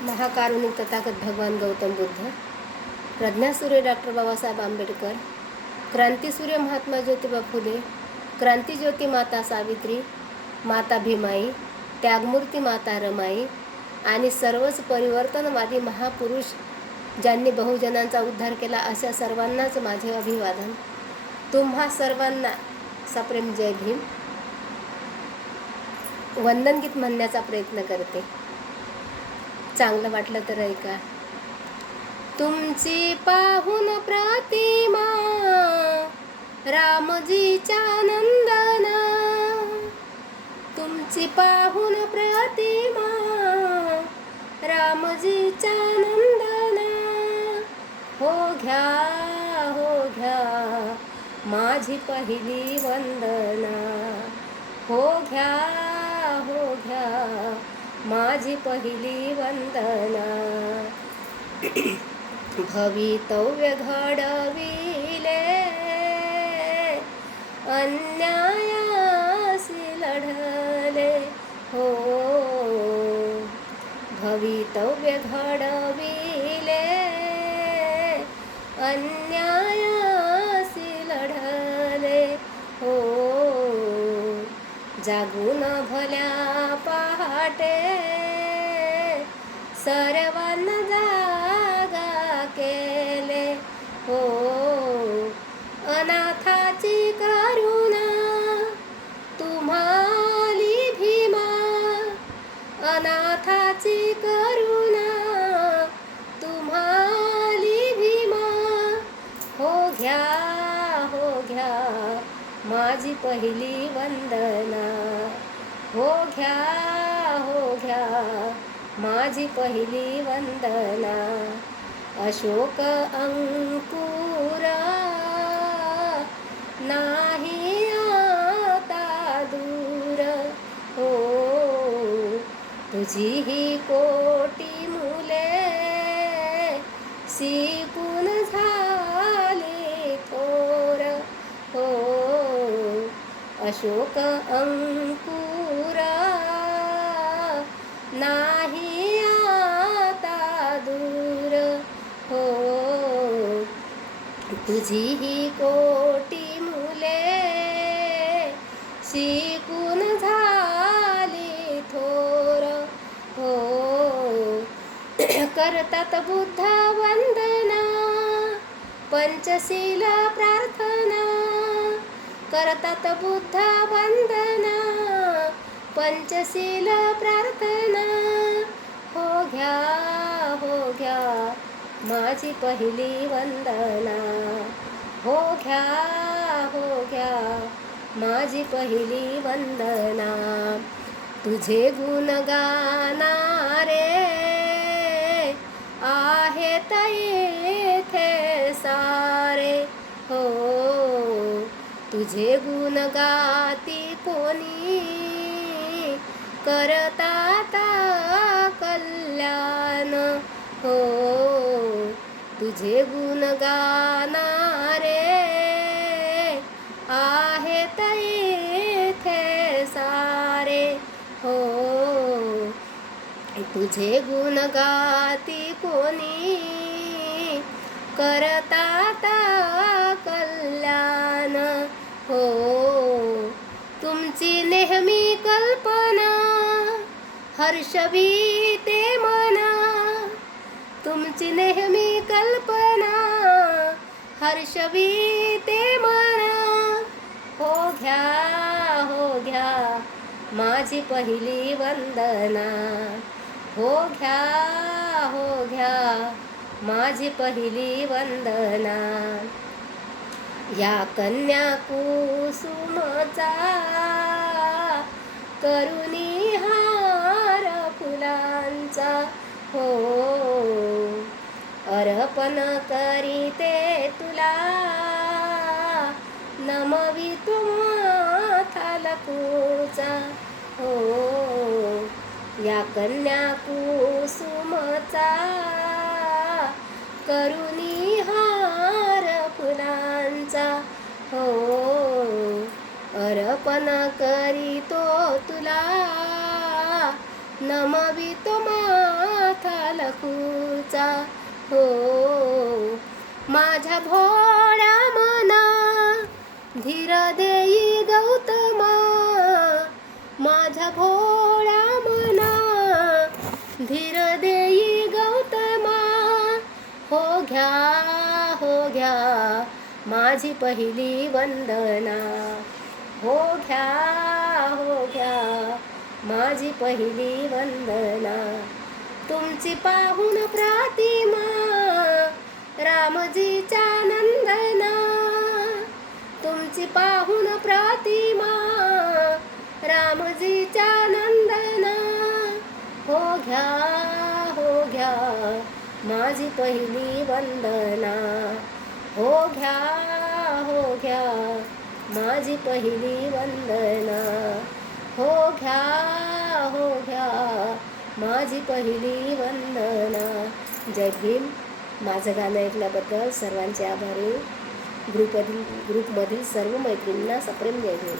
महाकारुणिक तथागत भगवान गौतम बुद्ध प्रज्ञासूर्य डॉक्टर बाबासाहेब आंबेडकर क्रांतीसूर्य महात्मा ज्योतिबा फुले क्रांतीज्योती माता सावित्री माता भीमाई त्यागमूर्ती माता रमाई आणि सर्वच परिवर्तनवादी महापुरुष ज्यांनी बहुजनांचा उद्धार केला अशा सर्वांनाच माझे अभिवादन. तुम्हा सर्वांना सप्रेम जय भीम. वंदनगीत म्हणण्याचा प्रयत्न करते. चांगलं वाटलं तर ऐका तुमची पाहून प्रतिमा रामजीच्या नंदना. तुमची पाहून प्रतिमा रामजीच्या नंदना. हो घ्या हो घ्या माझी पहिली वंदना. हो घ्या हो घ्या माझी पहिली वंदना. भवितव्य घडविले. अन्यायासी लढले. हो. भवितव्य घडविले. अन्याय जागून भल्या पहाटे सर्वांना जा पहिली वंदना. हो घ्या हो घ्या माझी पहिली वंदना. अशोक अंकुर नाही आता दूर. हो तुझी ही को अशोक अंकुरा नाही आता दूर हो. तुझी ही कोटी मुले शिकून झाली थोर हो. करतात बुद्ध वंदना पंचशीला प्रार्थना. करतात बुद्ध वंदना पंचशील प्रार्थना. हो घ्या हो घ्या माझी पहिली वंदना. हो घ्या हो घ्या माझी पहिली वंदना. तुझे गुण गाणारे आहेत येथे सारे. हो तुझे गुण गाती कोणी? करतात कल्याण. हो तुझे गुण गाणारे आहेत येथे सारे. हो तुझे गुण गाती कोणी? करतात हो. तुमची नेहमी कल्पना हर्षवी ते मना. तुमची नेहमी कल्पना हर्षवी ते मना. हो घ्या हो घ्या माझी पहिली वंदना. हो घ्या हो घ्या माझी पहिली वंदना. या कन्या कुसुमचा करुणी हार फुलांचा. हो अर्पण करीते तुला. नमवी माथा लकूचा हो या कन्या कुसुमचा करुणी हार फुला हो अर्पण करीतो तुला. नमवितो माथा लखूचा. हो माझ्या भोळ्या मना. धीर देई गौतमा. माझ्या भोळ्या मना. धीर देई गौतमा. हो घ्या हो घ्या. माझी पहिली वंदना. हो घ्या हो घ्या. माझी पहिली वंदना. तुमची पाहून प्रतिमा रामजीच्या नंदना. तुमची पाहून प्रतिमा रामजीच्या नंदना. हो घ्या हो घ्या. माझी पहिली वंदना. हो घ्या घ्या माझी पहिली वंदना. हो घ्या हो घ्या माझी पहिली वंदना. जय भीम. माझं गाणं ऐकल्याबद्दल सर्वांचे आभारी. ग्रुपमधील ग्रुपमधील सर्व मैत्रिणींना सप्रेम जय भीम.